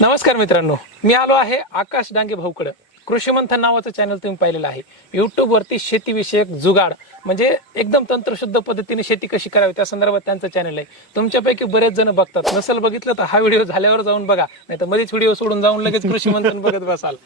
नमस्कार मित्रांनो मी आलो आहे आकाश डांगे भाऊकडं कृषी मंथन नावाचं चॅनल तुम्ही पाहिलेलं आहे युट्यूब वरती शेतीविषयक जुगाड म्हणजे एकदम तंत्रशुद्ध पद्धतीने शेती कशी करावी त्या संदर्भात त्यांचं चॅनल आहे तुमच्यापैकी बरेच जण बघतात नसल बघितलं तर हा व्हिडिओ झाल्यावर जाऊन बघा नाही तर मध्येच व्हिडिओ सोडून जाऊन लगेच कृषी मंथन बघत बसाल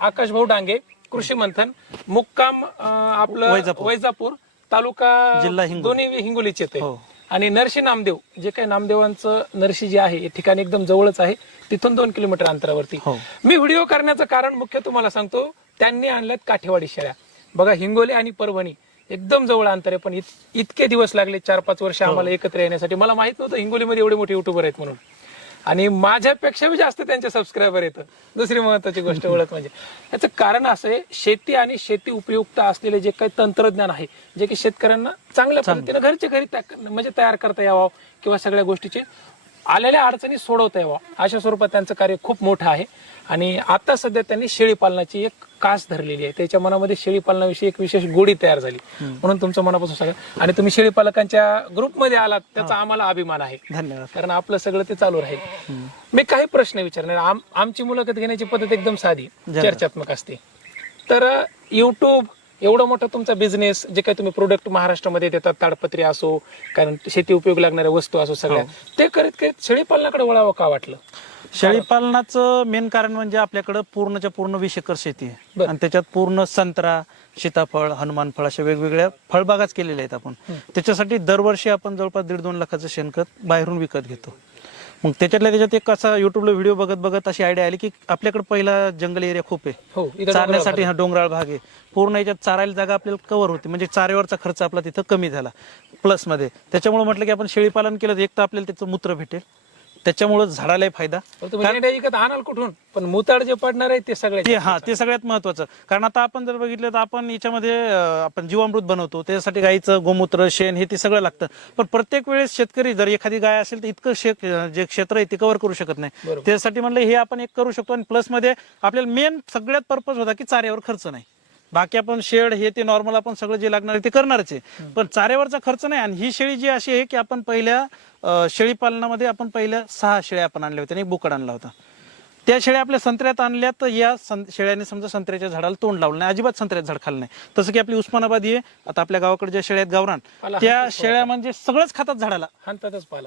आकाश भाऊ डांगे कृषी मंथन मुक्काम अं, आपलं वैजापूर. तालुका जिल्हा हिंगोली. दोन्ही हिंगोलीचे येते हो. आणि नरशी नामदेव जे काही नामदेवांचं नरशी जे आहे हे ठिकाण एकदम जवळच आहे तिथून दोन किलोमीटर अंतरावरती. हो. मी व्हिडिओ करण्याचं कारण मुख्य तुम्हाला सांगतो त्यांनी आणल्यात काठेवाडी शेळ्या. बघा हिंगोली आणि परभणी एकदम जवळ अंतर आहे पण इत- इतके दिवस लागले चार पाच वर्ष आम्हाला एकत्र येण्यासाठी. मला माहीत नव्हतं हिंगोलीमध्ये एवढे मोठे युट्यूबर आहेत म्हणून. आणि माझ्यापेक्षा बी जास्त त्यांचे सबस्क्रायबर येतं. दुसरी महत्वाची गोष्ट ओळख म्हणजे. याचं कारण असं आहे शेती आणि शेती उपयुक्त असलेले जे काही तंत्रज्ञान आहे जे की शेतकऱ्यांना चांगल्या पद्धतीने घरच्या घरी म्हणजे तयार करता यावं किंवा सगळ्या गोष्टीचे आलेल्या अडचणी सोडवता यावं. अशा स्वरूपात त्यांचं कार्य खूप मोठं आहे. आणि आता सध्या त्यांनी शेळी पालनाची एक कास धरलेली आहे. त्याच्या मनामध्ये शेळी पालनाविषयी एक विशेष गोडी तयार झाली. म्हणून तुमचं मनापासून सांगा. आणि तुम्ही शेळी पालकांच्या ग्रुपमध्ये आलात त्याचा आम्हाला अभिमान आहे. धन्यवाद. कारण आपलं सगळं ते चालू राहील. मी काही प्रश्न विचारणार. आम- आमची मुलाखत घेण्याची पद्धत एकदम साधी चर्चात्मक असते. तर युट्यूब एवढं मोठं तुमचा बिझनेस जे काही तुम्ही प्रोडक्ट महाराष्ट्रामध्ये देतात ताडपत्री असो कारण शेती उपयोग लागणाऱ्या वस्तू असो सगळ्या ते करीत करीत शेळीपालनाकडे वळावं का वाटलं? शेळी पालनाचं मेन कारण म्हणजे आपल्याकडं पूर्णच्या पूर्ण वीस एकर शेती आहे. आणि त्याच्यात पूर्ण संत्रा सीताफळ हनुमान फळ अशा वेगवेगळ्या फळबागाच केलेल्या आहेत आपण. त्याच्यासाठी दरवर्षी आपण जवळपास दीड दोन लाखाचं शेणखत बाहेरून विकत घेतो. मग त्याच्यातल्या त्याच्यात एक असा युट्यूबला व्हिडिओ बघत बघत अशी आयडिया आली की आपल्याकडे पहिला जंगल एरिया खूप आहे. हो चारण्यासाठी हा डोंगराळ भाग आहे. पूर्ण याच्यात चारायला जागा आपल्याला कव्हर होती. म्हणजे चारेवरचा खर्च आपला तिथं कमी झाला प्लसमध्ये. त्याच्यामुळे म्हटलं की आपण शेळी पालन केलं तर एक तर आपल्याला त्याचं मूत्र भेटेल. त्याच्यामुळे झाडालाही फायदा. पण तुम्ही विकत आणाल कुठून? पण मुताड जे पडणार आहे ते सगळे हा ते सगळ्यात महत्वाचं. कारण आता आपण जर बघितलं तर आपण याच्यामध्ये अं, आपण जीवामृत बनवतो. त्यासाठी गाईचं गोमूत्र शेण हे ते सगळं लागतं. पण प्रत्येक वेळेस शेतकरी जर एखादी गाय असेल तर इतकं शे जे क्षेत्र आहे ते कव्हर करू शकत नाही. बरोबर. त्यासाठी म्हणलं हे आपण एक करू शकतो. आणि प्लसमध्ये आपल्याला मेन सगळ्यात पर्पज होता की चाऱ्यावर खर्च नाही. बाकी आपण शेड हे ते नॉर्मल आपण सगळं जे लागणार आहे ते करणारच आहे. पण चाऱ्यावरचा खर्च नाही आणि ही शेळी जी अशी आहे की आपण पहिल्या शेळी पालनामध्ये आपण पहिल्या सहा शेळ्या आपण आणल्या होत्या आणि बोकड आणला होता. त्या शेळ्या आपल्या संत्र्यात आणल्या तर या शेळ्याने समजा संत्र्याच्या झाडाला तोंड लावलं नाही अजिबात संत्र्याचं झाड खाल्लं नाही. तसं की आपली उस्मानाबादी आहे आता आपल्या गावाकडे ज्या शेळ्या आहेत गावरान त्या शेळ्या म्हणजे सगळंच खातात झाडाला.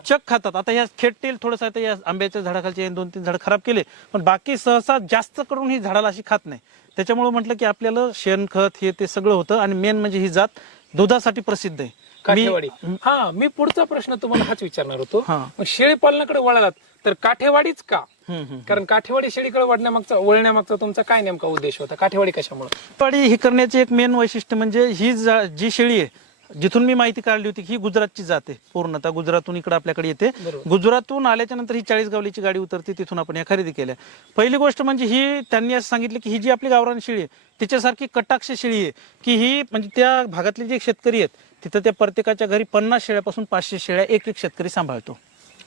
चक खातात. आता ह्या खेटतील थोडंसं आता या आंब्याच्या झाडाखालचे दोन तीन झाड खराब केले पण बाकी सहसा जास्त करून ही झाडाला अशी खात नाही. त्याच्यामुळे म्हटलं की आपल्याला शेणखत हे ते सगळं होतं आणि मेन म्हणजे ही जात दुधासाठी प्रसिद्ध आहे. काठेवाडी. हा. मी पुढचा प्रश्न तुम्हाला हाच विचारणार होतो. हा. मग शेळी पालनाकडे वळालात तर काठेवाडीच का? हम्म, हम्म. कारण काठेवाडी शेळीकडे वळण्यामागचा वळण्यामागचा तुमचा काय नेमका उद्देश होता? काठेवाडी कशामुळे? वाडी ही करण्याचे एक मेन वैशिष्ट्य म्हणजे ही जा- जी शेळी आहे जिथून मी माहिती काढली होती की ही गुजरातची जात आहे पूर्णतः. गुजरातून इकडे आपल्याकडे येते. बरोबर. गुजरातून आल्याच्यानंतर ही चाळीस गावलीची गाडी उतरते तिथून आपण या खरेदी केल्या. पहिली गोष्ट म्हणजे ही त्यांनी असं सांगितलं की ही जी आपली गावरान शेळी आहे तिच्यासारखी कटाक्ष शेळी आहे की ही म्हणजे त्या भागातले जे शेतकरी आहेत तिथं त्या प्रत्येकाच्या घरी पन्नास शेळ्यापासून पाचशे शेळ्या एक एक शेतकरी सांभाळतो.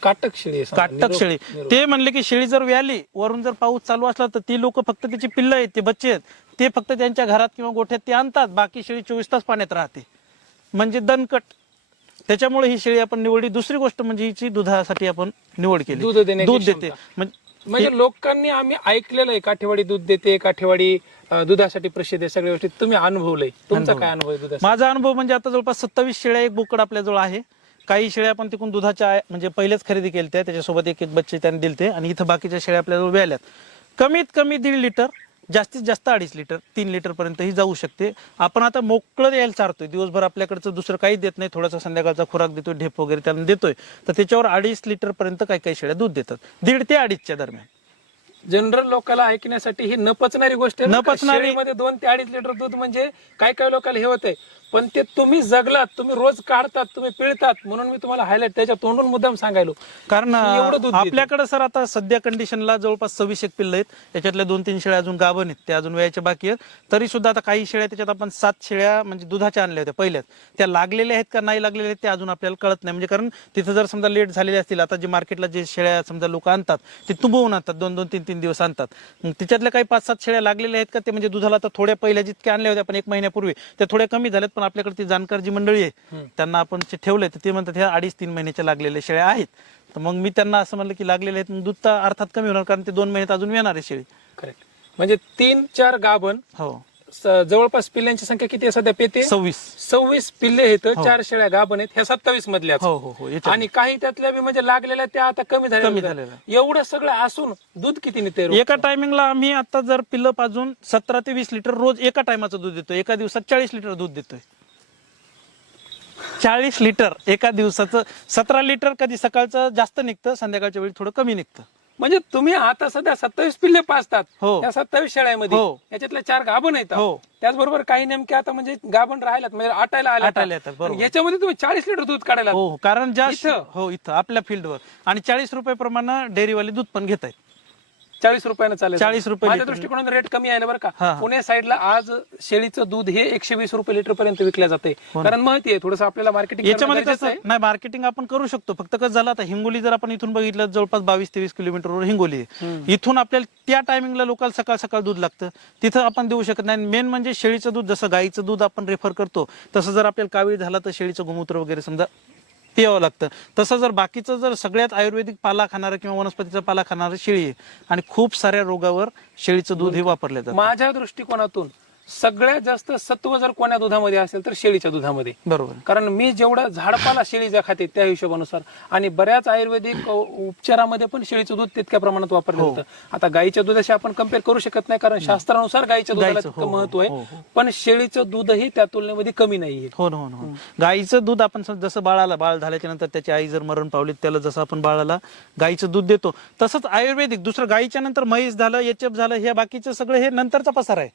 काटक शेळी. काटक शेळी. ते म्हणले की शेळी जर व्याली वरून जर पाऊस चालू असला तर ती लोक फक्त त्याची पिल्लं आहेत ते बच्चे आहेत. ते फक्त त्यांच्या घरात किंवा गोठ्यात ते आणतात बाकी शेळी चोवीस तास पाण्यात राहते. म्हणजे दणकट. त्याच्यामुळे ही शेळी आपण निवडली. दुसरी गोष्ट म्हणजे हिची दुधासाठी आपण निवड केली. दूध देते. म्हणजे म्हणजे लोकांनी आम्ही ऐकलेलं आहे काठेवाडी दूध देते काठेवाडी अं, दुधासाठी प्रसिद्ध आहे सगळ्या गोष्टी तुम्ही अनुभवलंय. तुमचा काय अनुभव आहे दुधाचा? माझा अनुभव म्हणजे आता जवळपास सत्तावीस शेळ्या एक बोकड आपल्याजवळ आहे. काही शेळ्या आपण तिकडून दुधाच्या आहे- म्हणजे पहिलेच खरेदी केल्या त्याच्यासोबत एक एक बच्चे त्यांनी दिलते आणि इथं बाकीच्या शेळ्या आपल्याजवळ व्याल्यात कमीत कमी दीड लिटर जास्तीत जास्त अडीच लिटर तीन लिटर पर्यंत ही जाऊ शकते. आपण आता मोकळं द्यायला चारतोय. दिवसभर आपल्याकडचं दुसरं काहीच देत नाही. थोडासा संध्याकाळचा खुराक देतोय ढेप वगैरे त्यांना देतोय. तर त्याच्यावर अडीच लिटर पर्यंत काही काही शेळ्या दूध देतात. दीड ते अडीचच्या दरम्यान. जनरल लोकांना ऐकण्यासाठी ही न पचणारी गोष्ट आहे न? पचणारी- शेळीमध्ये दोन ते अडीच लिटर दूध म्हणजे काय काय लोकांना हे होतंय. पण ते तुम्ही जगलात तुम्ही रोज काढतात तुम्ही पिळतात म्हणून मी तुम्हाला हायलाइट त्याच्या तोंडून मुद्दाम सांगायलो. कारण एवढं. आपल्याकडे सर आता सध्या कंडिशनला जवळपास सव्वीस एक पिल्ल आहेत. त्याच्यातल्या दोन तीन शेळ्या अजून गाभण आहेत त्या अजून व्यायच्या बाकी आहेत. तरी सुद्धा आता काही शेळ्या त्याच्यात आपण सात शेळ्या म्हणजे दुधाच्या आणल्या होत्या पहिल्याच त्या लागलेल्या आहेत का नाही लागलेल्या आहेत ते अजून आपल्याला कळत नाही. म्हणजे कारण तिथं जर समजा लेट झालेले असतील आता जे मार्केटला जे शेळ्या समजा लोक आणतात ते तुंबवून आणतात दोन दोन तीन तीन दिवस आणतात. मग त्याच्यातल्या काही पाच सात शेळ्या लागलेल्या आहेत का? ते म्हणजे दुधाला आता थोड्या पहिल्या जितक्या आणल्या होत्या पण एक महिन्यापूर्वी त्या थोड्या कमी झाल्यात पण आपल्याकडे ती जाणकार जी मंडळी आहे. त्यांना आपण जे ठेवलंय तर ते म्हणतात ह्या अडीच तीन महिन्याच्या लागलेल्या शेळ्या आहेत. तर मग मी त्यांना असं म्हणलं की लागलेले आहेत दूध तर अर्थात कमी होणार कारण ते दोन महिन्यात अजून येणार आहे शेळी. करेक्ट म्हणजे तीन चार गाभण हो. स- जवळपास पिल्ल्यांची संख्या किती आहे सध्या? पेते? सव्वीस. सव्वीस पिल्ले आहेत चार शेळ्या गाभण आहेत. ह्या सत्तावीस मधल्या हो हो हो याच्यात. आणि काही त्यातल्या बी म्हणजे लागलेल्या त्या आता कमी कमी झालेल्या. झालेल्या. एवढं सगळं असून दूध किती निघते? एका टायमिंगला आम्ही आता जर पिल्लं पाजून सतरा ते वीस लिटर रोज एका टायमाचं दूध देतोय. एका दिवसात चाळीस लिटर दूध देतोय. चाळीस लिटर एका दिवसाचं सतरा लिटर कधी सकाळचं जास्त निघतं संध्याकाळच्या वेळी थोडं कमी निघतं. म्हणजे तुम्ही आता सध्या सत्तावीस पिल्ले पाचतात हो. त्या सत्तावीस शेळ्यामध्ये हो. याच्यातल्या चार गाभण आहेत हो. त्याचबरोबर काही नेमके आता म्हणजे गाभण राहिल्यात म्हणजे आटायला आल्या आटायला येतात, बरोबर. याच्यामध्ये तुम्ही चाळीस लिटर दूध काढायला हो हो. कारण ज्या इथं? हो इथं आपल्या फील्डवर आणि चाळीस रुपये प्रमाणे डेअरीवाले दूध पण घेत आहेत चाळीस रुपयानं चालेल. 40 रुपये माझ्या लिटर. दृष्टिकोनातून रेट कमी आहे ना बरं हा, का. हा. पुणे साईडला आज शेळीचं दूध हे एकशे वीस रुपये लिटर पर्यंत विकल्या जाते. कारण माहिती आहे थोडंसं आपल्याला मार्केटिंग याच्यामध्ये कसं नाही मार्केटिंग आपण करू शकतो. फक्त कसं झालं आता हिंगोली जर आपण इथून बघितलं जवळपास बावीस तेवीस किलोमीटरवर हिंगोली आहे. इथून आपल्याला त्या टायमिंगला लोकल सकाळ सकाळ दूध लागतं. तिथं आपण देऊ शकत नाही. मेन म्हणजे शेळीचं दूध जसं गाईचं दूध आपण रेफर करतो तसं जर आपल्याला कावीळ झाला तर शेळीचं गोमूत्र वगैरे समजा पियावं लागतं. तसं जर बाकीचं जर सगळ्यात आयुर्वेदिक पाला खाणारं किंवा वनस्पतीचा पाला खाणारं शेळी आहे. आणि खूप साऱ्या रोगावर शेळीचं दूध हे वापरलं जातं. माझ्या दृष्टिकोनातून सगळ्यात जास्त सत्व जर कोण्या दुधामध्ये असेल तर शेळीच्या दुधामध्ये. बरोबर. कारण मी जेवढं झाडपाला शेळीच्या खाते त्या हिशोबानुसार आणि बऱ्याच आयुर्वेदिक उपचारामध्ये पण शेळीचं दूध तितक्या प्रमाणात वापरलं हो. जातं. आता गाईच्या दुधाशी आपण कंपेअर करू शकत नाही कारण शास्त्रानुसार गाईच्या दुधाला हो, हो, महत्त्व आहे. पण शेळीचं दूधही त्या तुलनेमध्ये कमी नाहीये. हो ना हो ना हो गाईचं दूध आपण जसं बाळाला बाळ झाल्याच्यानंतर त्याची आई जर मरण पावली त्याला जसं आपण बाळाला गाईचं दूध देतो तसंच आयुर्वेदिक दुसरं गाईच्या नंतर म्हैस झालं एचएफ झालं हे बाकीचं सगळं हे नंतरचा पसार आहे.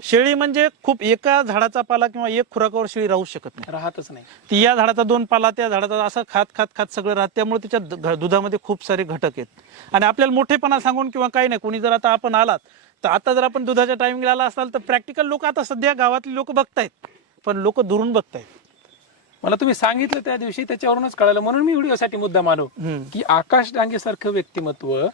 शेळी म्हणजे खूप एका झाडाचा पाला किंवा एक खुराकावर शेळी राहू शकत नाही. राहतच नाही. ती या झाडाचा दोन पाला त्या झाडाचा असं खात खात खात सगळं राहत. त्यामुळे तिच्या द- दुधामध्ये खूप सारे घटक आहेत. आणि आपल्याला मोठेपणा सांगून किंवा काही नाही कोणी जर आता आपण आलात तर आता जर आपण दुधाच्या टायमिंगला आला असाल तर प्रॅक्टिकल लोक आता सध्या गावातली लोक बघतायत. पण लोक दुरून बघतायत. मला तुम्ही सांगितलं त्या दिवशी त्याच्यावरूनच कळालं. म्हणून मी व्हिडिओसाठी मुद्दा मानव हम्म. की आकाश डांगे सारखं व्यक्तिमत्व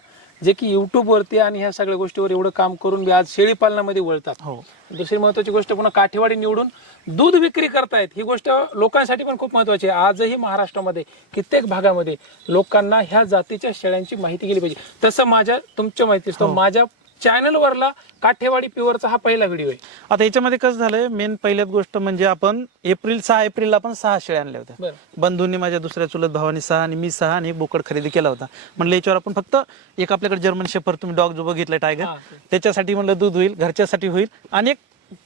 जे की युट्यूब वरती आणि ह्या सगळ्या गोष्टीवर एवढं काम करून बी आज शेळी पालनामध्ये वळतात. हो. दुसरी महत्वाची गोष्ट पुन्हा काठेवाडी निवडून दूध विक्री करतायत. ही गोष्ट लोकांसाठी पण खूप महत्वाची आहे. आजही महाराष्ट्रामध्ये कित्येक भागामध्ये लोकांना ह्या जातीच्या शेळ्यांची माहिती गेली पाहिजे. तसं माझ्या तुमच्या माहिती माझ्या चॅनलवरला काठेवाडी प्युअरचा हा पहिला व्हिडिओ आहे. आता याच्यामध्ये कसं झालंय मेन पहिल्यात गोष्ट म्हणजे आपण एप्रिल सहा एप्रिलला आपण सहा शेळ्या आणल्या होत्या. बरं. बंधूंनी माझ्या दुसऱ्या चुलत भावानी सहा आणि मी सहा आणि एक बोकड खरेदी केला होता. म्हणलं याच्यावर आपण फक्त एक आपल्याकडे जर्मन शेफर तुम्ही डॉग जो बघितलाय टायगर हा. त्याच्यासाठी म्हणलं दूध होईल घरच्यासाठी होईल आणि एक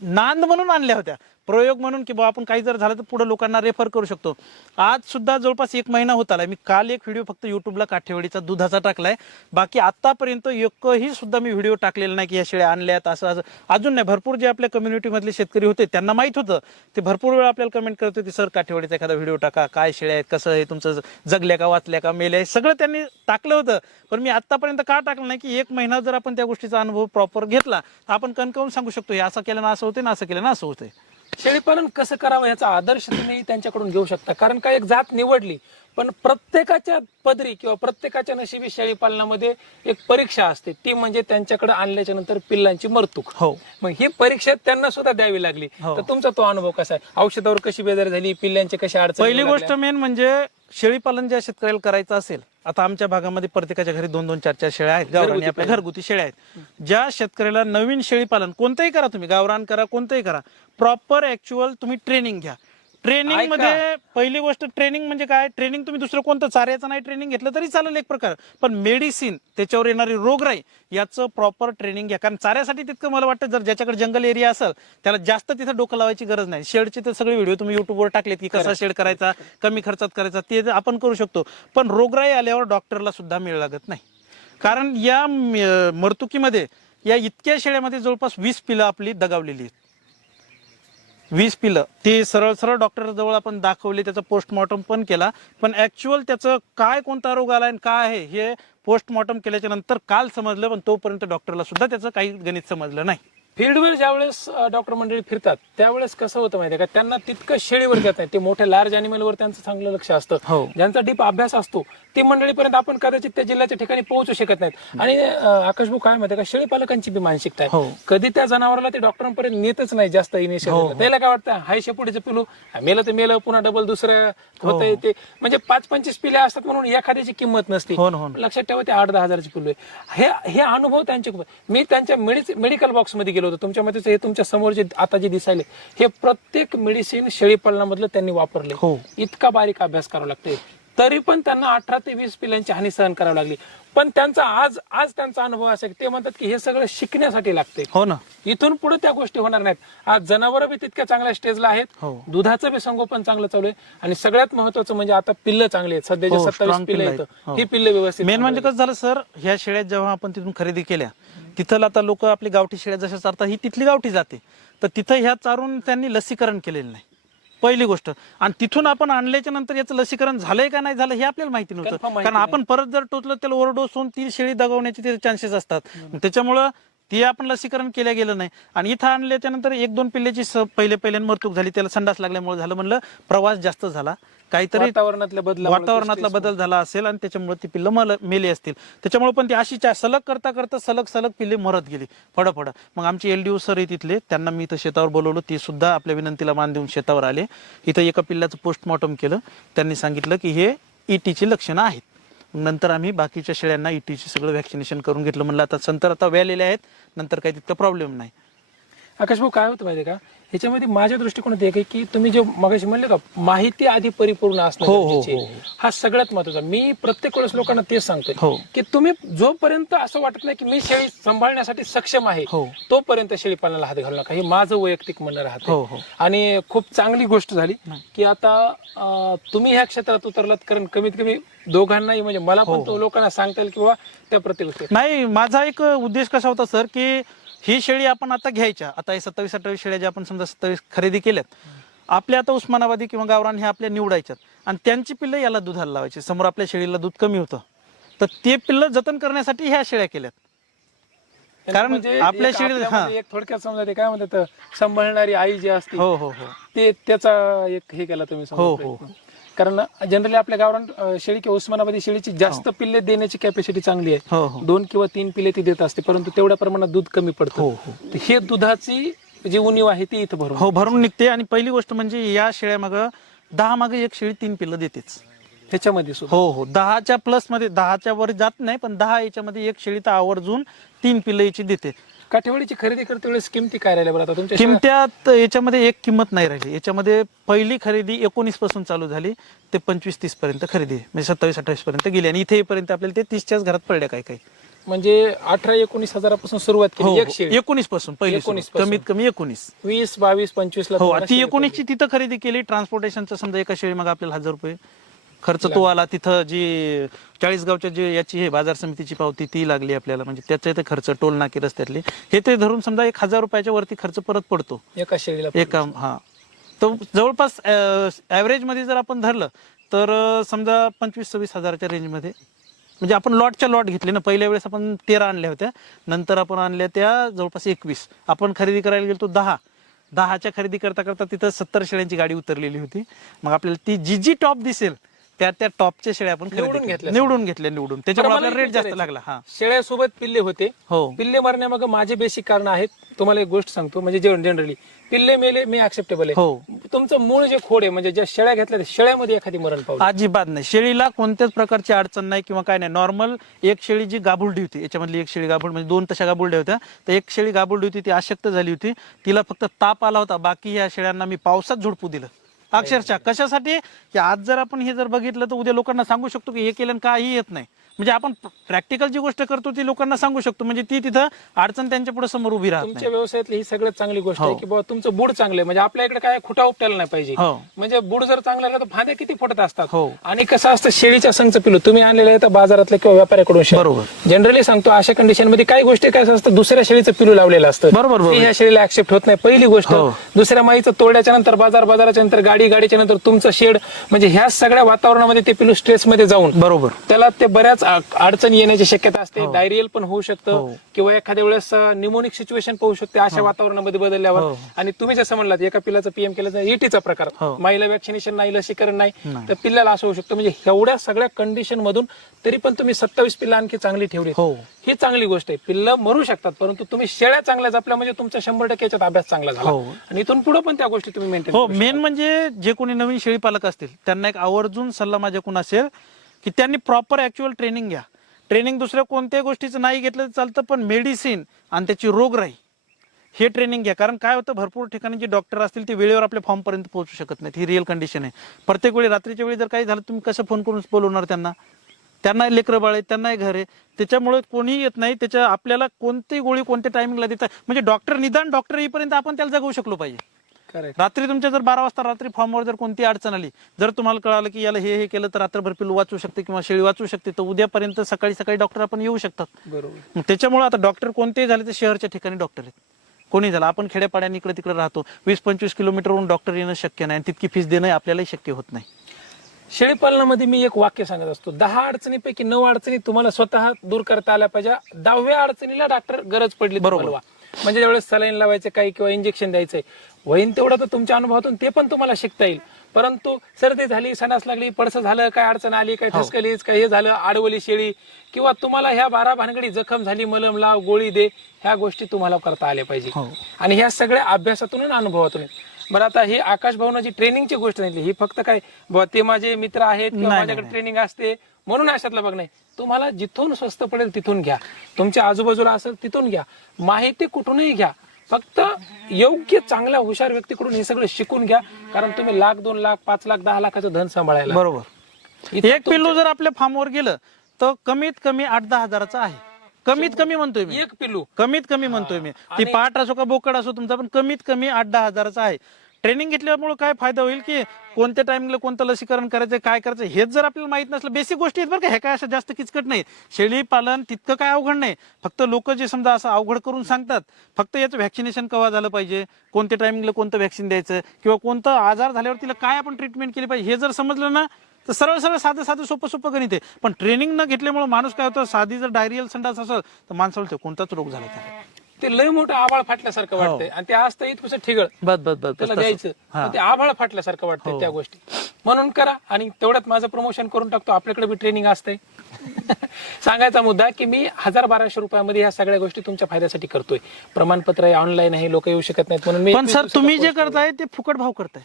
नांद म्हणून आणल्या होत्या. प्रयोग म्हणून की बाबा आपण काही जर झालं तर पुढे लोकांना रेफर करू शकतो. आज सुद्धा जवळपास एक महिना होत आला मी काल एक व्हिडिओ फक्त युट्यूबला काठेवाडीचा दुधाचा टाकलाय. बाकी आतापर्यंत एकही सुद्धा मी व्हिडिओ टाकलेला नाही की या शेळ्या आणल्यात असं असं. अजून नाही. भरपूर जे आपल्या कम्युनिटीमधले शेतकरी होते त्यांना माहीत होतं. ते भरपूर वेळा आपल्याला कमेंट करत होते सर काठेवाडीचा एखादा व्हिडिओ टाका. काय शेळ्या आहेत? कसं आहे? तुमचं जगल्या का वाचल्या का? मेल्या आहे सगळं त्यांनी टाकलं होतं. पण मी आतापर्यंत का टाकलं नाही की एक महिना जर आपण त्या गोष्टीचा अनुभव प्रॉपर घेतला तर आपण कणकावून सांगू शकतो हे असं केलं ना असं होते ना असं केलं ना असं होतंय. शेळीपालन कसं करावं याचा आदर्श तुम्ही त्यांच्याकडून घेऊ शकता. कारण का एक जात निवडली पण प्रत्येकाच्या पदरी किंवा प्रत्येकाच्या नशिबी शेळीपालनामध्ये एक परीक्षा असते. ती म्हणजे त्यांच्याकडे आणल्याच्या नंतर पिल्लांची मरतूक. हो. मग ही परीक्षा त्यांना सुद्धा द्यावी लागली. हो. तर तुमचा तो अनुभव कसा आहे? औषधावर कशी बेजार झाली? पिल्लांचे कसे अडचणी पहिली गोष्ट? मेन म्हणजे शेळीपालन ज्या शेतकऱ्याला करायचं असेल आता आमच्या भागामध्ये प्रत्येकाच्या घरी दोन दोन चार चार शेळ्या आहेत. गावरानी आपल्या घरगुती शेळ्या आहेत. ज्या शेतकऱ्याला नवीन शेळीपालन कोणतंही करा तुम्ही गावरान करा कोणतंही करा. प्रॉपर ऍक्च्युअल तुम्ही ट्रेनिंग घ्या. ट्रेनिंग. मध्ये पहिली गोष्ट ट्रेनिंग म्हणजे काय? ट्रेनिंग तुम्ही दुसरं कोणतं? चाऱ्याचं नाही ट्रेनिंग घेतलं तरी चालेल एक प्रकार. पण मेडिसिन त्याच्यावर येणारी रोगराई याचं प्रॉपर ट्रेनिंग घ्या. कारण चाऱ्यासाठी तितकं मला वाटतं जर ज्याच्याकडे जंगल एरिया असेल त्याला जास्त तिथं डोकं लावायची गरज नाही. शेडचे तर सगळे व्हिडिओ तुम्ही युट्यूबवर टाकलेत की कसा शेड करायचा कमी खर्चात करायचा ते आपण करू शकतो. पण रोगराई आल्यावर डॉक्टरला सुद्धा मिळ लागत नाही. कारण या मर्तुकीमध्ये या इतक्या शेळ्यामध्ये जवळपास वीस पिलं आपली दगावलेली आहेत. वीस पिलं. ते सरळ सरळ डॉक्टर जवळ आपण दाखवले त्याचा पोस्टमॉर्टम पण केला. पण ऍक्च्युअल त्याचं काय कोणता रोग आला आणि काय आहे हे पोस्टमॉर्टम केल्याच्यानंतर काल समजलं पण तोपर्यंत डॉक्टरला सुद्धा त्याचं काही गणित समजलं नाही. फील्डवर ज्यावेळेस डॉक्टर मंडळी फिरतात त्यावेळेस कसं होतं माहितीये का? त्यांना तितकं शेळीवर देत नाही. ते मोठ्या लार्ज अॅनिमलवर त्यांचं चांगलं लक्ष असतं. हो. ज्यांचा डीप अभ्यास असतो ते मंडळीपर्यंत आपण कदाचित त्या जिल्ह्याच्या ठिकाणी पोहोचू शकत नाहीत. आणि अं, आकाश भाऊ काय माहिती का? शेळी पालकांची बी मानसिकता हो. आहे कधी त्या जनावराला ते डॉक्टरांपर्यंत नेतच नाही जास्त इनिशियल त्याला काय वाटतं? हाय शेपुटीचं पिलू. मेलं तर मेलं पुन्हा डबल दुसरं होतं ते. म्हणजे पाच पंचवीस पिल्या असतात म्हणून एखाद्याची किंमत नसते. हो ना, हो ना. लक्षात ठेवा ते आठ दहा हजाराची पिल्लू आहे. हे हे अनुभव त्यांचे खूप आहे. मी त्यांच्या मेडिकल बॉक्समध्ये गेलो होतो. तुमच्या मध्ये हे तुमच्यासमोर जे आता जे दिसायले हे प्रत्येक मेडिसिन शेळी पालनामधलं त्यांनी वापरले. हो. इतका बारीक अभ्यास करावा लागते तरी पण त्यांना अठरा ते वीस पिल्लांची हानी सहन करावी लागली. पण त्यांचा आज आज त्यांचा अनुभव असा की ते म्हणतात की हे सगळं शिकण्यासाठी लागते हो ना. इथून पुढे त्या गोष्टी होणार नाहीत. आज जनावर बी तितक्या चांगल्या स्टेजला आहेत. हो. दुधाचं बी संगोपन चांगलं चालू आहे. आणि सगळ्यात महत्वाचं म्हणजे आता पिल्ल चांगले आहेत. सध्याचे हो, सत्तावीस strong पिल्ल पिल्लं आहेत. आहेत. हो. ही पिल्ल व्यवस्थित मेन म्हणजे कसं झालं सर ह्या शेळ्या जेव्हा आपण तिथून खरेदी केल्या तिथं आता लोक आपली गावठी शेळ्या जशा चारतात ही तिथली गावठी जाते. तर तिथं ह्या चारून त्यांनी लसीकरण केलेलं नाही. पहिली गोष्ट. आणि तिथून आपण आणल्याच्या नंतर याचं लसीकरण झालंय का नाही झालं हे आपल्याला माहिती नव्हतं. कारण आपण परत जर टोचलं त्याला ओव्हरडोस होऊन ती शेळी दगवण्याचे ते चान्सेस असतात. त्याच्यामुळं ती आपण लसीकरण केल्या गेलं नाही. आणि इथं आणल्याच्या नंतर एक दोन पिल्ल्याची पहिले पहिल्यान मरतूक झाली त्याला संडास लागल्यामुळे झालं म्हणलं प्रवास जास्त झाला. काहीतरी वातावरणातल्या बदला वातावरणातला बदल झाला असेल आणि त्याच्यामुळे ती पिल्लं मल मेली असतील. त्याच्यामुळे पण ती अशी चा- सलग करता करता सलग सलग पिल्ले मरत गेली. फड फड मग आमचे एलडीओ सर आहे तिथले त्यांना मी इथं शेतावर बोलवलं. ते सुद्धा आपल्या विनंतीला मान देऊन शेतावर आले. इथं एका पिल्ल्याचं पोस्टमॉर्टम केलं. त्यांनी सांगितलं की हे ईटीची लक्षणं आहेत. नंतर आम्ही बाकीच्या शेळ्यांना ईटीची सगळं व्हॅक्सिनेशन करून घेतलं म्हणलं. आता संतर आता व्यालेले आहेत नंतर काही तितका प्रॉब्लेम नाही. आकाश भाऊ काय होतं माहितीये का ह्याच्यामध्ये माझ्या दृष्टिकोनात एक आहे की तुम्ही जे मगाशी म्हणले का माहिती आधी परिपूर्ण असणं हो, हो, गरजेची आहे. हो, हो. हा सगळ्यात महत्त्वाचा मी प्रत्येक वेळेस लोकांना तेच सांगतोय हो. की तुम्ही जोपर्यंत असं वाटत नाही की मी शेळी सांभाळण्यासाठी सक्षम आहे हो. तोपर्यंत शेळी पालनाला हात घालू नका हे माझं वैयक्तिक म्हणणं राहतं हो, हो. आणि खूप चांगली गोष्ट झाली की आता अं, तुम्ही ह्या क्षेत्रात उतरलात कारण कमीत कमी दोघांनाही म्हणजे मला हो, पण तो लोकांना सांगता येईल किंवा त्या प्रत्येक गोष्टी नाही माझा एक उद्देश कसा होता सर की ही शेळी आपण आता घ्यायच्या. आता हे सत्तावीस अठ्ठावीस शेळ्या ज्या आपण समजा सत्तावीस खरेदी केल्यात आपल्या आता उस्मानाबादी किंवा गावरान हे आपल्या निवडायच्यात. आणि त्यांची पिल्लं याला दुधाला लावायची. समोर आपल्या शेळीला दूध कमी होतं. तर ते पिल्लं जतन करण्यासाठी ह्या शेळ्या केल्यात. कारण म्हणजे आपल्या एक शेळी- आपल्यामध्ये एक थोडक्यात समजा ते काय म्हणतात सांभाळणारी आई जी असते हो हो हो. ते त्याचा एक हे केला तुम्ही समजा हो, प्रयत्न. कारण जनरली आपल्या गावरान अं, शेळी किंवा उस्मानाबादी शेळीची जास्त पिल्ले देण्याची कॅपॅसिटी चांगली आहे. हो हो. दोन किंवा तीन पिल्ले ती देत असते परंतु तेवढ्या प्रमाणात दूध कमी हो, पडतं. हो. तर हे दुधाची जी उणीव आहे ती इथं भरून हो भरून निघते आणि पहिली गोष्ट म्हणजे या शेळ्या माग दहा मागे एक शेळी तीन पिल्लं देतेच. त्याच्यामध्ये सुद्धा. हो हो. दहाच्या प्लसमध्ये दहाच्या वर जात नाही पण दहा याच्यामध्ये एक शेळी तर आवर्जून तीन पिल्लं याची देते. काठेवाडीची खरेदी करते वेळेस किमती काय राहिल्या बरं आता? तुमच्या किमत्यात याच्यामध्ये एक किंमत नाही राहिली. याच्यामध्ये पहिली खरेदी एकोणीसपासून चालू झाली. ते पंचवीस तीस पर्यंत खरेदी आहे. म्हणजे सत्तावीस अठ्ठावीस पर्यंत गेली. आणि इथे येईपर्यंत आपल्याला ते तीसच्याच घरात पडल्या काही काही. म्हणजे अठरा एकोणीस हजारापासून सुरुवात हो केली एक शेळी एकोणीसपासून पहिली 19 सुरुवात. कमीत कमी एकोणीस. वीस बावीस पंचवीस ला हो तुम्हाला ती शेळी एकोणीसची तिथं खरेदी केली. ट्रान्सपोर्टेशनचं समजा एका शेळी मग आपल्याला हजार रुपये खर्च तो आला तिथं जी चाळीस गावच्या जी याची हे बाजार समितीची पावती ती लागली आपल्याला. म्हणजे त्याचे ते खर्च टोल नाके रस्त्यातले. हे ते धरून समजा एक हजार रुपयाच्या वरती खर्च परत पडतो. एका शेळीला एका हा. तो जवळपास ॲव्हरेजमध्ये जर आपण धरलं तर समजा पंचवीस सव्वीस हजाराच्या रेंजमध्ये म्हणजे आपण लॉटच्या लॉट घेतले ना पहिल्या वेळेस आपण तेरा आणल्या होत्या. नंतर आपण आणल्या त्या जवळपास एकवीस. आपण खरेदी करायला गेलो दहा. दहाच्या खरेदी करता करता तिथं सत्तर शेळ्यांची गाडी उतरलेली होती. मग आपल्याला ती जी जी टॉप दिसेल त्या त्या टॉपच्या शेळ्या आपण खरेदी निवडून केल्या. घेतल्या निवडून घेतल्या निवडून. त्याच्यामुळे मला आपल्याला एक रेट जास्त विचारायचं. लागला हा. शेळ्यासोबत पिल्ले होते. हो. पिल्ले मारण्यामागे माझे बेसिक कारण आहेत. तुम्हाला एक गोष्ट सांगतो म्हणजे जनरली पिल्ले मेले मी ऍक्सेप्टेबल आहे. हो. तुमचं मूळ जे खोड आहे म्हणजे ज्या शेळ्या घेतल्या त्या शेळ्यामध्ये एखादी मरण पावली. अजिबात नाही. शेळीला कोणत्याच प्रकारची अडचण नाही किंवा काय नाही. नॉर्मल एक शेळी जी गाभुलडी होती याच्यामधली एक शेळी गाभुल म्हणजे दोन तशा गाभुलड्या होत्या तर एक शेळी गाभुलडी होती ती अशक्त झाली होती. तिला फक्त ताप आला होता. बाकी या शेळ्यांना मी पावसात झोडपू दिलं. अक्षरशः कशासाठी? की आज जर आपण हे जर बघितलं तर उद्या लोकांना सांगू शकतो की हे केल्यानं काही येत नाही. म्हणजे आपण प्रॅक्टिकल जी गोष्ट करतो ती लोकांना सांगू शकतो. म्हणजे ती तिथं अडचण त्यांच्या पुढे समोर उभी राहत तुमच्या नाही. व्यवसायातली ही सगळ्यात चांगली गोष्ट हो. आहे की बाबा तुमचं बुड चांगलं आहे. म्हणजे आपल्या इकडे काय खुटा उपटायला नाही पाहिजे. हो. म्हणजे बुड जर चांगला असला तर फांद्या किती फुटत असतात? हो. आणि कसं असतं शेळीच्या संघचं पिलू तुम्ही आणलेलं आहे तर बाजारातलं किंवा व्यापाऱ्याकडून बरोबर. जनरली सांगतो अशा कंडिशनमध्ये काही गोष्टी काय असतं दुसऱ्या शेळीचं पिलू लावलेलं असतं. बरोबर, बरोबर. ते ह्या शेळीला ऍक्सेप्ट होत नाही. पहिली गोष्ट हो. दुसऱ्या माईचं तोडल्याच्या नंतर बाजार बाजाराच्या नंतर गाडी गाडीच्या नंतर तुमचं शेड म्हणजे ह्या सगळ्या वातावरणामध्ये ते पिलू स्ट्रेस मध्ये जाऊन बरोबर. त्याला ते बऱ्याच बऱ्याच अडचणी येण्याची शक्यता असते हो. डायरियल पण होऊ शकतं हो. किंवा एखाद्या वेळेस निमोनिक सिच्युएशन पाहू शकते अशा वातावरणामध्ये बदलल्यावर हो. आणि तुम्ही जसं म्हणलात एका पिल्लाचं पीएम केलं तर ईटीचा प्रकार हो. माईला वॅक्सिनेशन नाही लसीकरण नाही. तर पिल्लाला असं होऊ शकतं म्हणजे एवढ्या सगळ्या कंडिशन मधून तरी पण तुम्ही सत्तावीस पिल्ला आणखी चांगली ठेवली हो ही चांगली गोष्ट आहे पिल्लं मरू शकतात परंतु तुम्ही शेळ्या चांगल्या जपल्या म्हणजे तुमचा शंभर टक्के याच्यात अभ्यास चांगला झाला हो. आणि इथून पुढे पण त्या गोष्टी तुम्ही मेंटेन हो मेन म्हणजे जे कोणी नवीन शेळी पालक असतील त्यांना एक आवर्जून सल्ला माझ्याकडून असेल की त्यांनी प्रॉपर ॲक्च्युअल ट्रेनिंग घ्या. ट्रेनिंग दुसऱ्या कोणत्याही गोष्टीचं नाही घेतलं तर चालतं पण मेडिसिन आणि त्याची रोगराई हे ट्रेनिंग घ्या. कारण काय होतं भरपूर ठिकाणी जे डॉक्टर असतील ते वेळेवर आपल्या फॉर्मपर्यंत पोहोचू शकत नाहीत. ही रिअल कंडिशन आहे. प्रत्येक वेळी रात्रीच्या वेळी जर काही झालं तुम्ही कसं फोन करून बोलवणार त्यांना? त्यांना लेकरं बाळ आहे त्यांनाही घर आहे. त्याच्यामुळे कोणीही येत नाही. त्याच्या आपल्याला कोणतीही गोळी कोणत्या टायमिंगला देतात म्हणजे डॉक्टर निदान डॉक्टर येईपर्यंत आपण त्याला जगवू शकलो पाहिजे. करेक्ट रात्री तुमच्या जर बारा वाजता रात्री फॉर्मवर जर कोणती अडचण आली जर तुम्हाला कळालं की याला हे हे केलं तर रात्रभर पिल्लू वाचू शकते किंवा शेळी वाचू शकते तर उद्यापर्यंत सकाळी सकाळी डॉक्टर आपण येऊ शकतात. बरोबर. मग त्याच्यामुळे आता डॉक्टर कोणतेही झाले ते शहरच्या ठिकाणी डॉक्टर आहेत. कोणी झालं आपण खेड्यापाड्याने इकडे तिकडे राहतो. वीस पंचवीस किलोमीटरवरून डॉक्टर येणं शक्य नाही आणि तितकी फीस देणं आपल्यालाही शक्य होत नाही. शेळी पालनामध्ये मी एक वाक्य सांगत असतो. दहा अडचणीपैकी नऊ अडचणी तुम्हाला स्वतः दूर करता आल्या पाहिजे. दहाव्या अडचणीला डॉक्टर गरज पडली तर बरोबर. बोलवा म्हणजे ज्यावेळेस सलाईन लावायचं काही किंवा इंजेक्शन द्यायचंय होईन तेवढं तर तुमच्या अनुभवातून ते पण तुम्हाला शिकता येईल परंतु सर्दी झाली सणास लागली पडसं झालं काय अडचण आली काय ठसकलीच काय हे झालं आडवली शेळी किंवा तुम्हाला ह्या बारा भानगडी जखम झाली मलम लाव गोळी दे ह्या गोष्टी तुम्हाला करता आल्या पाहिजे हो. आणि ह्या सगळ्या अभ्यासातून आणि अनुभवातून. बरं आता ही आकाश भवनाची ट्रेनिंगची गोष्ट नाही ही फक्त काय बुवा ते माझे मित्र आहेत किंवा नाही, माझ्याकडे नाही. ट्रेनिंग असते म्हणून अशातला बघ नाही. तुम्हाला जिथून स्वस्त पडेल तिथून घ्या. तुमच्या आजूबाजूला असेल तिथून घ्या. माहिती कुठूनही घ्या. फक्त योग्य चांगल्या हुशार व्यक्तीकडून हे सगळं शिकून घ्या. कारण तुम्ही लाख दोन लाख पाच लाख दहा लाखाचं धन सांभाळायला. बरोबर. एक पिल्लू जर आपल्या फार्मवर गेलं तर कमीत कमी आठ दहा हजाराचं आहे. कमीत कमी म्हणतोय मी. एक पिल्लू. कमीत कमी म्हणतोय मी. ती पाठ असो का बोकड असो तुमचा पण कमीत कमी आठ दहा हजाराचा आहे. ट्रेनिंग घेतल्यामुळे काय फायदा होईल की कोणत्या टाइमला कोणतं लसीकरण करायचं काय करायचं हेच जर आपल्याला माहीत नसलं बेसिक गोष्टी आहेत बरं का हे काय असं जास्त किचकट नाही. शेळी पालन तितकं काय अवघड नाही. फक्त लोक जे समजा असं अवघड करून सांगतात फक्त याचं व्हॅक्सिनेशन कवा झालं पाहिजे कोणत्या टायमिंगला कोणतं व्हॅक्सिन द्यायचं किंवा कोणतं आजार झाल्यावर तिला काय आपण ट्रीटमेंट केली पाहिजे हे जर समजलं ना तर सरळ सरळ साधं साधं सोपं सोपं गणित आहे. पण ट्रेनिंग न घेतल्यामुळे माणूस काय होतं साधी जर डायरियल संडास असेल तर माणसाला कोणताच रोग झाला त्याला ते लय मोठं आभाळ फाटल्यासारखं वाटतंय. आणि ते असतं इथकसं ठिगळ. बस बस बस त्याला द्यायचं. हा. पण ते आभाळ फाटल्यासारखं वाटतंय हो. त्या गोष्टी. म्हणून करा आणि तेवढ्यात माझं प्रमोशन करून टाकतो. आपल्याकडे बी ट्रेनिंग असतंय. सांगायचा मुद्दा की मी हजार बाराशे रुपयामध्ये ह्या सगळ्या गोष्टी तुमच्या फायद्यासाठी करतोय. प्रमाणपत्र आहे ऑनलाईन आहे लोक येऊ शकत नाहीत म्हणून मी पण सर तुम्ही जे करताय ते फुकट भाव करताय.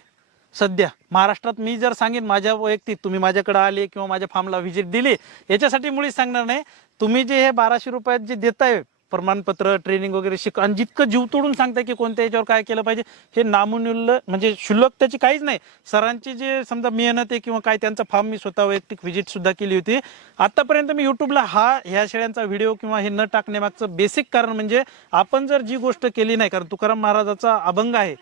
सध्या महाराष्ट्रात मी जर सांगेन माझ्या वैयक्तिक तुम्ही माझ्याकडे आले किंवा माझ्या फार्मला व्हिजिट दिली याच्यासाठी मुळीच सांगणार नाही. तुम्ही जे हे बाराशे रुपयात जे देताय प्रमाणपत्र ट्रेनिंग वगैरे शिक आणि जितकं जीव तोडून सांगताय की कोणत्या याच्यावर काय केलं पाहिजे हे नामूल्य म्हणजे शुल्लक त्याची काहीच नाही. सरांची जे समजा मेहनत आहे किंवा काय त्यांचा फार्म मी स्वतः वैयक्तिक व्हिजिट सुद्धा केली होती. आतापर्यंत मी युट्यूबला हा ह्या शेळ्यांचा व्हिडिओ किंवा हे न टाकण्यामागचं बेसिक कारण म्हणजे आपण जर जी गोष्ट केली नाही कारण तुकाराम महाराजाचा अभंग आहे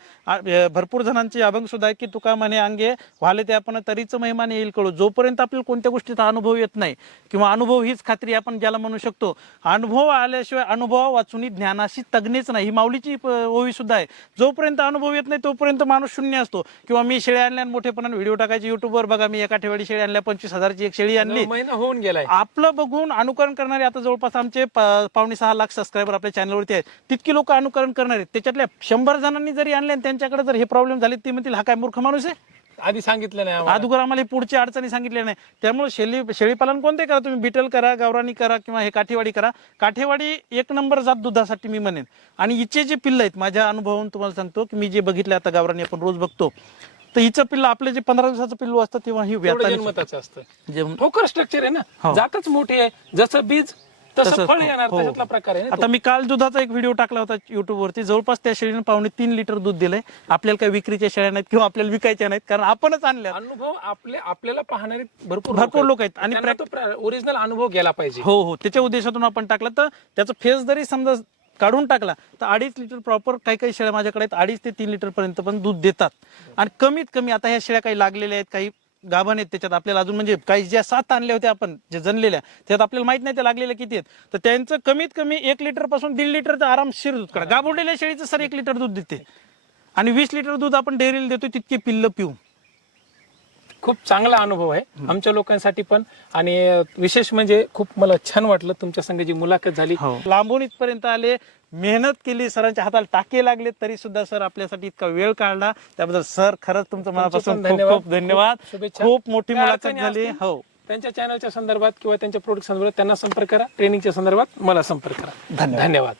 भरपूर जणांचे अभंग सुद्धा आहे की तुका म्हणे अंगे व्हाले ते आपण तरीच महिमाने येईल कळू. जोपर्यंत आपल्याला कोणत्या गोष्टीचा अनुभव येत नाही किंवा अनुभव हीच खात्री आपण ज्याला म्हणू शकतो अनुभव आल्याशिवाय अनुभव वाचून ज्ञानाशी तज्ञच नाही. ही माऊलीची ओवी सुद्धा आहे. जोपर्यंत अनुभव येत नाही तोपर्यंत माणूस शून्य असतो. किंवा मी शेळ्या आणल्या आणि मोठेपणाने व्हिडिओ टाकायचे युट्यूबवर बघा मी एका ठेवाडी शेळी आणल्या पंचवीस हजारची एक शेळी आणली. महिना होऊन गेलाय. आपलं बघून अनुकरण करणारे आता जवळपास आमचे पावणे सहा लाख सबस्क्रायबर आपल्या चॅनलवरती आहेत. तितकी लोक अनुकरण करणार आहेत. त्याच्यातल्या शंभर जणांनी जरी आणले आणि त्यांच्याकडे जर हे प्रॉब्लेम झाले ते म्हणतील हा काय मूर्ख माणूस आहे? आधी सांगितलं नाही आम्हाला. अगोदर आम्हाला पुढची अडचणी सांगितल्या नाही. त्यामुळे शेळी शेळीपालन कोणते करा तुम्ही? बिटल करा गावरानी करा किंवा हे काठेवाडी करा. काठेवाडी एक नंबर जात दुधासाठी मी म्हणेन. आणि हिचे जे पिल्ल आहेत माझ्या अनुभवावरून तुम्हाला सांगतो की मी जे बघितले आता गावरानी आपण रोज बघतो तर हिचं पिल्ल आपले जे पंधरा दिवसाचं पिल्लू असतं तेव्हा ही तेवढं व्यापारी जन्मताचं असतं. ठोकर स्ट्रक्चर आहे ना. हो. जातच मोठी आहे. जसं बीज तसं फळ येणार हो. त्याच्यातला प्रकार आहे ना तो. आता मी काल दुधाचा एक व्हिडिओ टाकला होता युट्यूब वरती. जवळपास त्या शेळीने पावणे तीन लिटर दूध दिलंय. आपल्याला काही विक्रीच्या शेळ्या नाहीत किंवा आपल्याला विकायच्या नाहीत कारण आपणच आणल्या अनुभव आपले आपल्याला पाहणारे भरपूर भरपूर लोक आहेत. आणि ओरिजिनल अनुभव गेला पाहिजे. हो हो. त्याच्या उद्देशातून आपण टाकला तर त्याचा फेस जरी समजा काढून टाकला तर अडीच लिटर प्रॉपर काही काही शेळ्या माझ्याकडे आहेत. अडीच ते तीन लिटर पर्यंत पण दूध देतात. आणि कमीत कमी आता ह्या शेळ्या काही लागलेल्या आहेत काही गाभण आहेत त्याच्यात आपल्याला अजून म्हणजे काही ज्या सात आणल्या होत्या आपण जे जनलेल्या त्यात आपल्याला माहीत नाही त्या लागलेल्या किती आहेत. तर त्यांचं कमीत कमी एक लिटरपासून दीड लिटर तर आरामशीर दूध काढा. गाभोडलेल्या शेळीचं सर एक लिटर दूध देते. आणि वीस लिटर दूध आपण डेअरीला देतो तितके पिल्ल पिऊन. खूप चांगला अनुभव आहे. आमच्या लोकांसाठी पण. आणि विशेष म्हणजे खूप मला छान वाटलं तुमच्या संग जी मुलाखत झाली. हो. लांबून इथपर्यंत आले मेहनत केली सरांच्या हाताला टाके लागले तरी सुद्धा सर आपल्यासाठी इतका वेळ काढला. त्याबद्दल सर खरंच तुमचं मनापासून खूप धन्यवाद. खूप मोठी मुलाखत अडचणी झाली? हो. त्यांच्या चॅनलच्या संदर्भात किंवा त्यांच्या प्रोडक्ट संदर्भात त्यांना संपर्क करा. ट्रेनिंगच्या संदर्भात मला संपर्क करा. धन्यवाद.